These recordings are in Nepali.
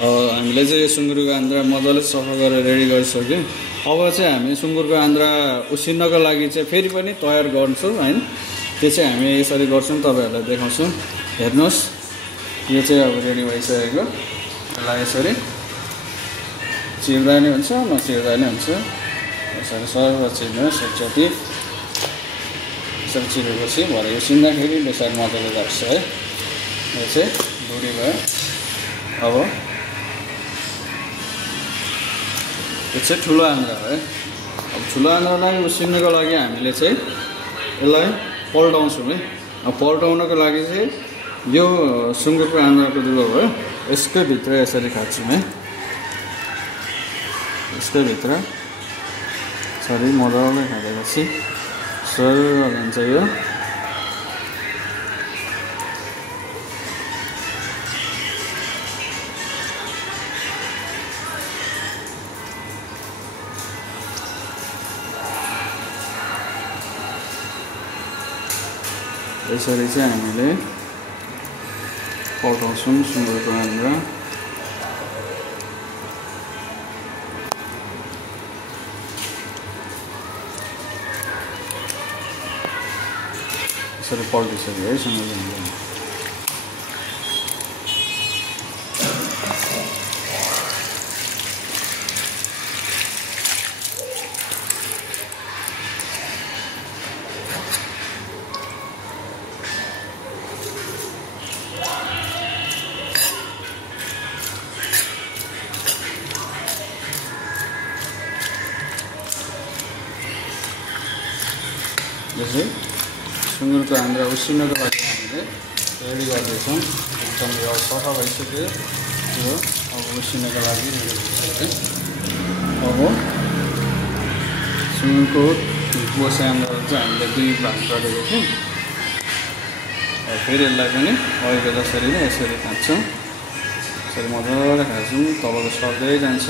हामीले चाहिँ यो सुँगुरको आन्द्रा मजाले सफा गरेर रेडी गरिसक्यौँ। अब चाहिँ हामी सुँगुरको आन्द्रा उसिन्नको लागि चाहिँ फेरि पनि तयार गर्छौँ हैन। त्यो चाहिँ हामी यसरी गर्छौँ, तपाईँहरूलाई देखाउँछौँ। हेर्नुहोस्, यो चाहिँ अब रेडी भइसकेको। यसलाई यसरी चिर्दा नि हुन्छ, नचिर्दा नि हुन्छ। यसरी सरर चिर्नुहोस् एकचोटि। यसरी चिरेपछि भरे यो सिन्दाखेरि बेसार मजाले लाग्छ है। यो चाहिँ ढुडी भयो। अब यो चाहिँ ठुलो आन्द्रा हो है। अब ठुलो आन्द्रालाई उसिन्नको लागि हामीले चाहिँ यसलाई पल्टाउँछौँ है। अब पल्टाउनको लागि चाहिँ यो सुँगुरको आन्द्राको दुलो भयो, यसकै भित्र यसरी खाच्छौँ है। यसकै भित्र यसरी मजाले खाँदैपछि सरर हुन्छ यो। यसरी चाहिँ हामीले पल्टाउँछौँ सुँगुरको आन्द्रा। यसरी पल्टिसक्यो है सुँगुरको आन्द्रा। जस्तै सुँगुरको आन्द्रा उसिन्नको लागि हामीले रेडी गर्दैछौँ। एकदम यो सफा भइसक्यो यो। अब उसिन्नको लागि रेडी भइसक्यो। अब सुँगुरको बोसे आन्द्राहरू चाहिँ हामीले 2 भाग गरेको थियौँ। फेरि यसलाई पनि अहिलेको जसरी नै यसरी खान्छौँ। यसरी मजाले खान्छौँ, तलको सर्दै जान्छ।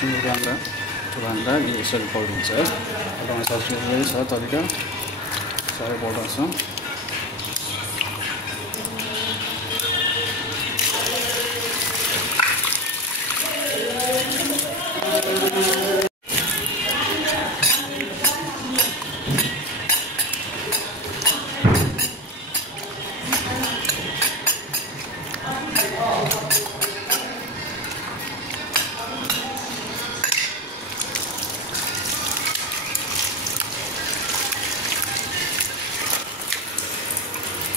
सुँगुरको आन्द्रा ठुलो आन्द्रा यसरी पल्टिन्छ है। पल्टाउन सजिलै छ तरिका, सबै पल्टाउँछौँ।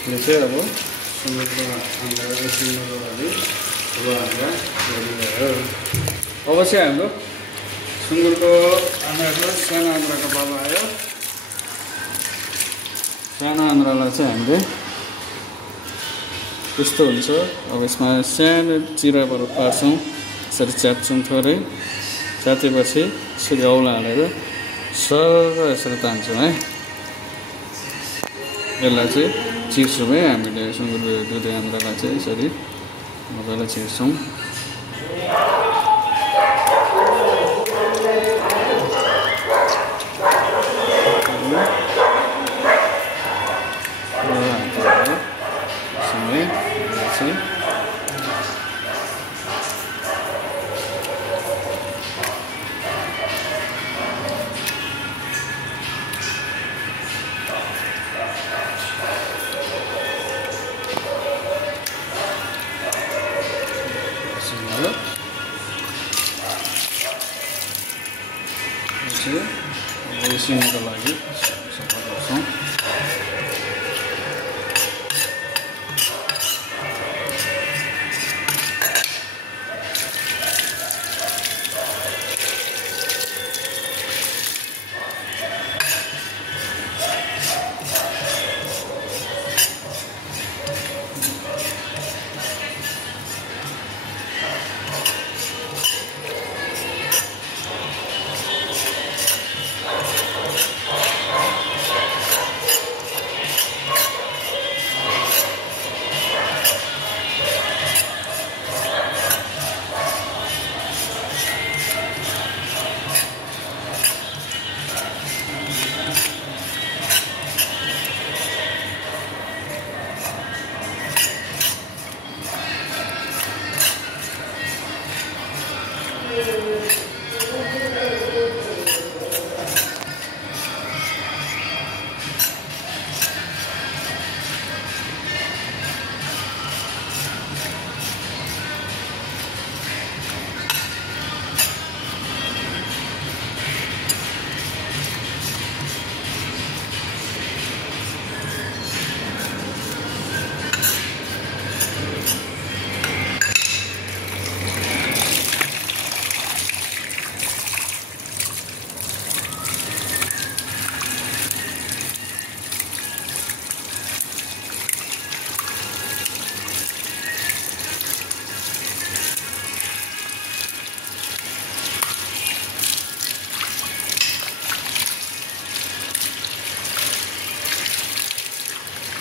यो चाहिँ अब सुँगुरको आन्द्रा उसिन्नको लागि ठुलो आन्द्रा रेडी भयो। अब चाहिँ हाम्रो सुँगुरको आन्द्राको सानो आन्द्राको पालो आयो। सानो आन्द्रालाई चाहिँ हामीले त्यस्तो हुन्छ। अब यसमा सानो चिराहरू पार्छौँ, यसरी च्याप्छौँ थोरै। च्यातेपछि यसरी औला हालेर सरर यसरी तान्छौँ है। यसलाई चाहिँ चिर्छौँ है हामीले। सुँगुरको दुधे आन्द्रालाई चाहिँ यसरी मजाले चिर्छौँ। उसिन्नको लागि सफा गर्छौँ।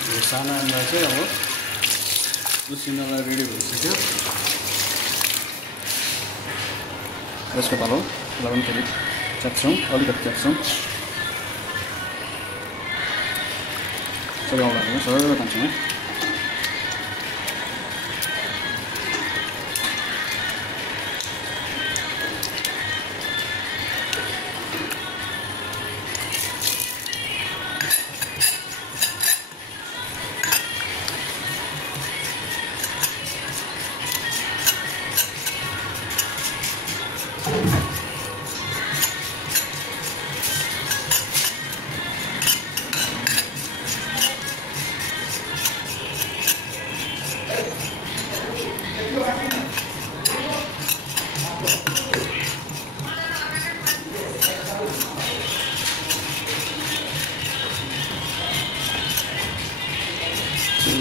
यो सानो आन्द्रा चाहिँ अब उसिन्नलाई रेडी भइसक्यो। यसको पालोलाई पनि फेरि च्याप्छौँ, अलिकति च्याप्छौँ। सबै औँलाहरू सबै तान्छौँ है।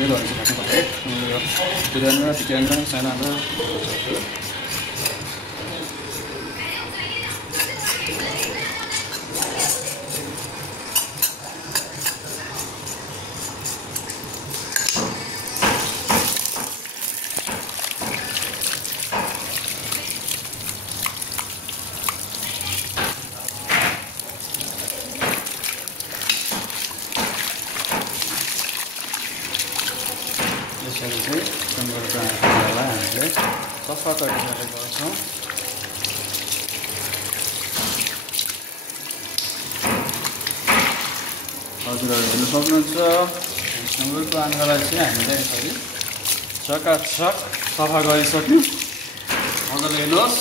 मेरो चाहिँ खानु पर्छ है। बिरयानी र चिकन र साना र यसरी चाहिँ सुँगुरको आन्द्रालाई हामीले सफा तरिकाले गर्छौँ। हजुरहरू हेर्नु सक्नुहुन्छ सुँगुरको आन्द्रालाई चाहिँ हामीले यसरी चकाचक सफा गरिसक्यौँ। मजाले हेर्नुहोस्,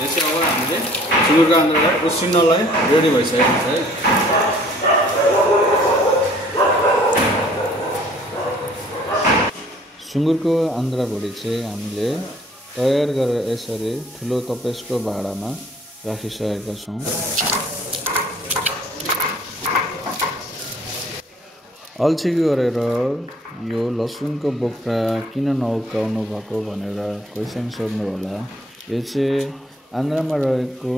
यो चाहिँ अब हामीले सुँगुरको आन्द्रालाई उसिन्नलाई रेडी भइसकेको छ है। सुँगुरको आन्द्रा भुँडी चाहिँ हामीले तयार गरेर यसरी ठुलो तपेसको भाँडामा राखिसकेका छौँ। अल्छी गरेर यो लसुनको बोक्रा किन नउकाउनु भएको भनेर क्वेसन सोध्नु होला। यो चाहिँ आन्द्रामा रहेको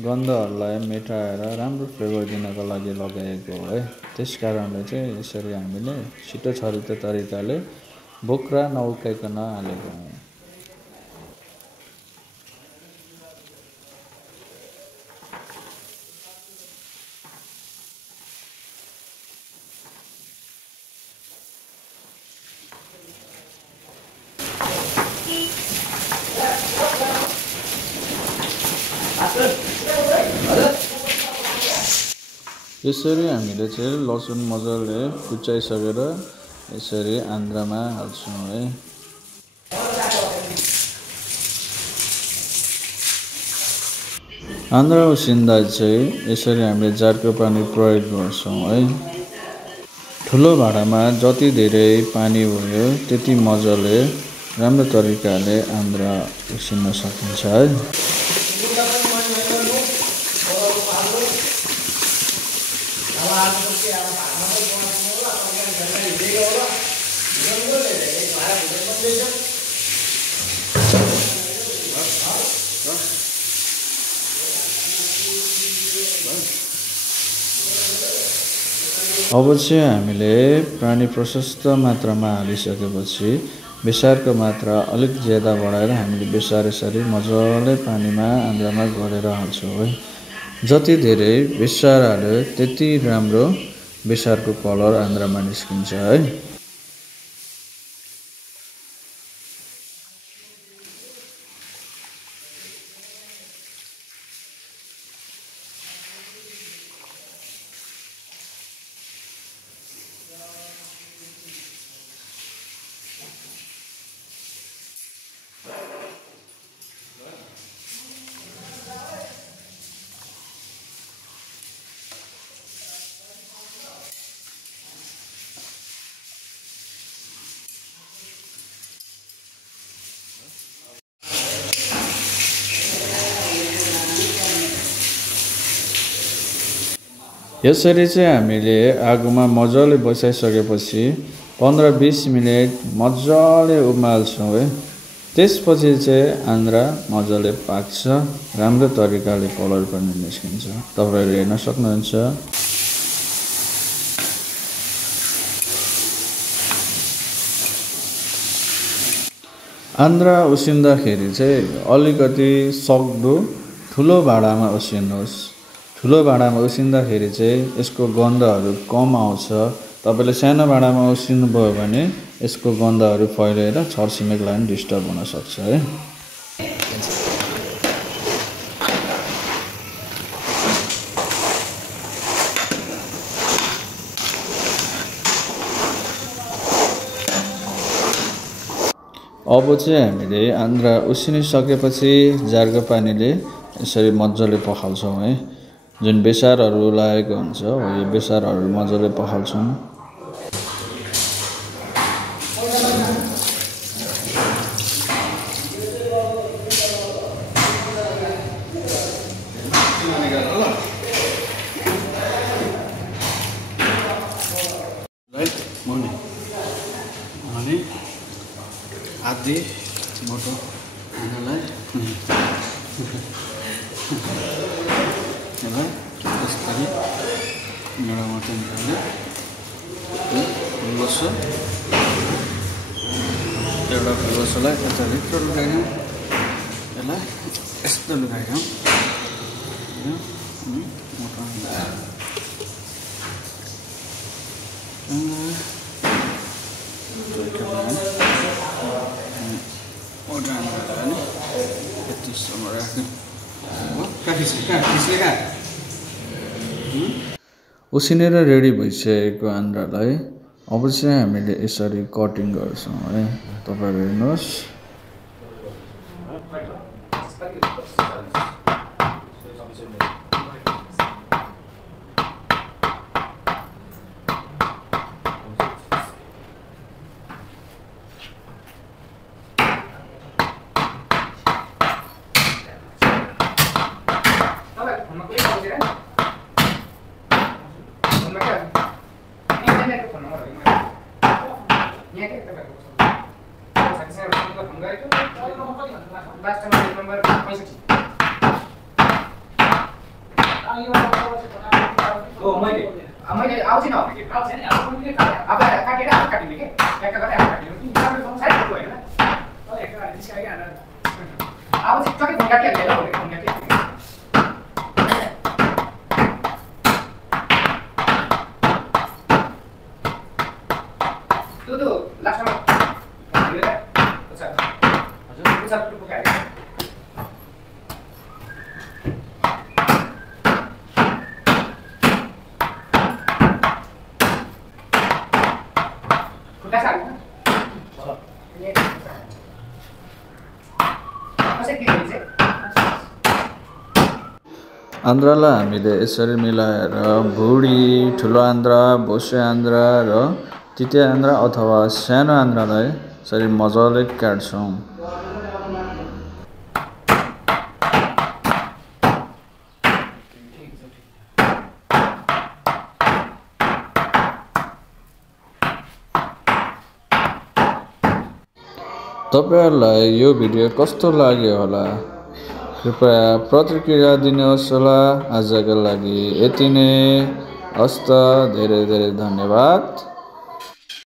गन्धहरूलाई मेटाएर राम्रो फ्लेभर दिनको लागि लगाएको हो है। त्यस कारणले चाहिँ यसरी हामीले छिटो छरितो तरिकाले बोक्रा नउकाइकन हालेको हो। यसरी हामीले चाहिँ लसुन मजाले कुचाइसकेर यसरी आन्द्रामा हाल्छौँ है। आन्द्रा उसिन्दा चाहिँ यसरी हामीले जारको पानी प्रयोग गर्छौँ है। ठुलो भाँडामा जति धेरै पानी भयो त्यति मजाले राम्रो तरिकाले आन्द्रा उसिन्न सकिन्छ है। अब चाहिँ हामीले पानी प्रशस्त मात्रामा हालिसकेपछि बेसारको मात्रा अलिक ज्यादा बढाएर हामीले बेसार यसरी मजाले पानीमा आन्द्रामा गरेर हाल्छौँ है। जति धेरै बेसार हाल्यो त्यति राम्रो बेसारको कलर आन्द्रामा निस्किन्छ है। यसरी चाहिँ हामीले आगोमा मजाले बसाइसकेपछि 15-20 मिनेट मजाले उमाल्छौँ है। त्यसपछि चाहिँ आन्द्रा मजाले पाक्छ, राम्रो तरिकाले कलर पनि निस्किन्छ। तपाईँहरूले हेर्न सक्नुहुन्छ। आन्द्रा उसिन्दाखेरि चाहिँ अलिकति सक्दो ठुलो भाँडामा उसिन्नुहोस्। ठुलो भाँडामा उसिन्दाखेरि चाहिँ यसको गन्धहरू कम आउँछ। तपाईँले सानो भाँडामा उसिन्नुभयो भने यसको गन्धहरू फैलिएर छरछिमेकलाई पनि डिस्टर्ब हुनसक्छ है। अब चाहिँ हामीले आन्द्रा उसिनिसकेपछि जारको पानीले यसरी मजाले पखाल्छौँ है। जुन बेसारहरू लागेको हुन्छ हो यो बेसारहरू मजाले पखाल्छौँ। आधी मोटो खानालाई यसलाई यसरी एउटा मात्र निकाल्ने फुलबसो एउटा फुलबसोलाई यता भित्र लुकाइदिउँ। यसलाई यस्तो लुकाइदिउँ मोटो उसिनेर रेडी भइसकेको आन्द्रालाई अब चाहिँ हामीले यसरी कटिङ गर्छौँ है। तपाईँहरू हेर्नुहोस्। आन्द्रालाई हामीले यसरी मिलाएर भुडी, ठुलो आन्द्रा, भोसे आन्द्रा र तिते आन्द्रा अथवा सानो आन्द्रालाई यसरी मजाले काट्छौँ। तपाईहरुलाई यो भिडियो कस्तो लाग्यो होला कृपया प्रतिक्रिया दिनुहोस् होला। आजका लागि यति नै। हस्त धेरै धेरै धन्यवाद।